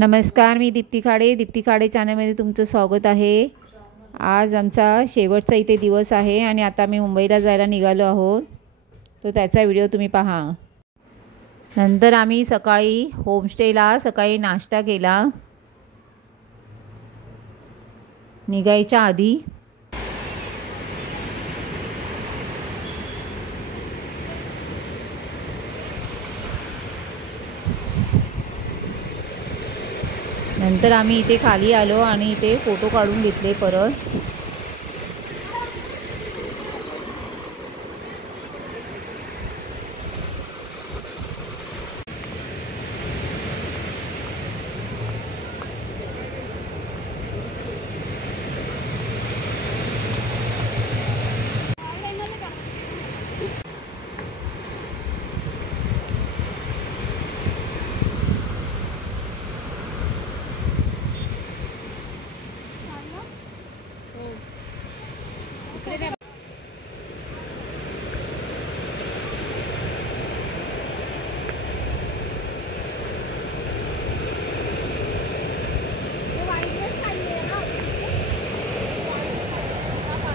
नमस्कार, मी दीप्ती खाडे चॅनलमध्ये तुमचं स्वागत आहे। आज आमचा शेवटचा इथे दिवस आहे आणि आता मी मुंबईला जायला निघालो आहोत, तो त्याचा व्हिडिओ तुम्ही पहा। नंतर आम्ही सकाळी नाश्ता केला निघायच्या आधी। नंतर आम्ही इथे खाली आलो आणि इथे फोटो काढून घेतले परत।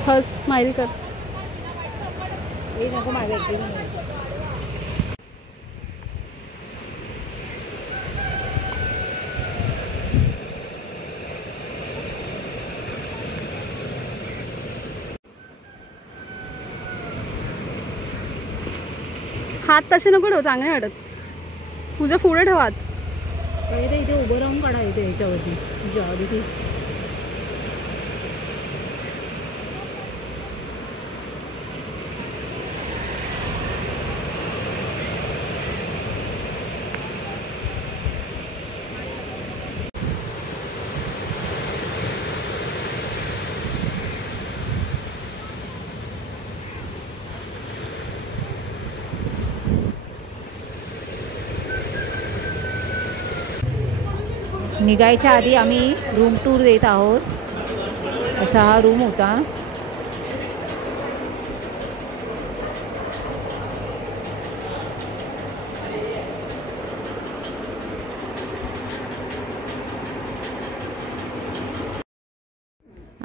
हस स्माइल कर। नको माझ्या इकडे हात तसे नको ठेव, चांगले वाटत। तुझ्या पुढे ठेव हात। पहिले इथे उभं राहून काढायचं याच्यावरती तुझ्या आधी। निघायच्या आधी आम्ही रूम टूर देत आहोत। असा हा रूम होता।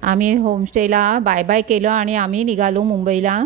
आम्ही होमस्टेला बाय बाय केलं आणि आम्ही निघालो मुंबईला।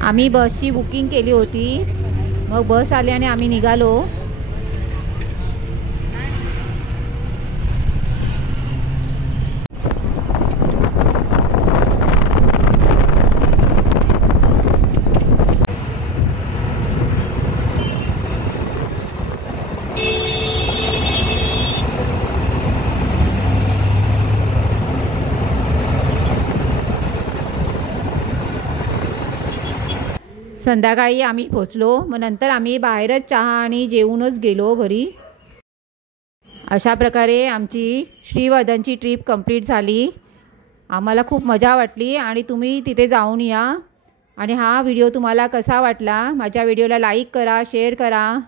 आम्ही बसची बुकिंग केली होती, मग बस आली आणि आम्ही निघालो। संध्याकाळी आम्ही पोचलो, मग नंतर आम्ही बाहेरच चहा आणि जेवूनच गेलो घरी। अशा प्रकारे आमची श्रीवर्धनची ट्रिप कंप्लीट झाली। आम्हाला खूप मजा वाटली आणि तुम्ही तिथे जाऊन या। आणि हा व्हिडिओ तुम्हाला कसा वाटला, माझ्या व्हिडिओला लाईक करा, शेअर करा।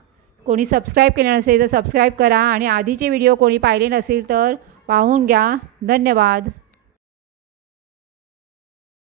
कोणी सबस्क्राईब केले नसेल तर सबस्क्राईब करा आणि आधीचे व्हिडिओ कोणी पाहिले नसेल तर पाहून घ्या। धन्यवाद।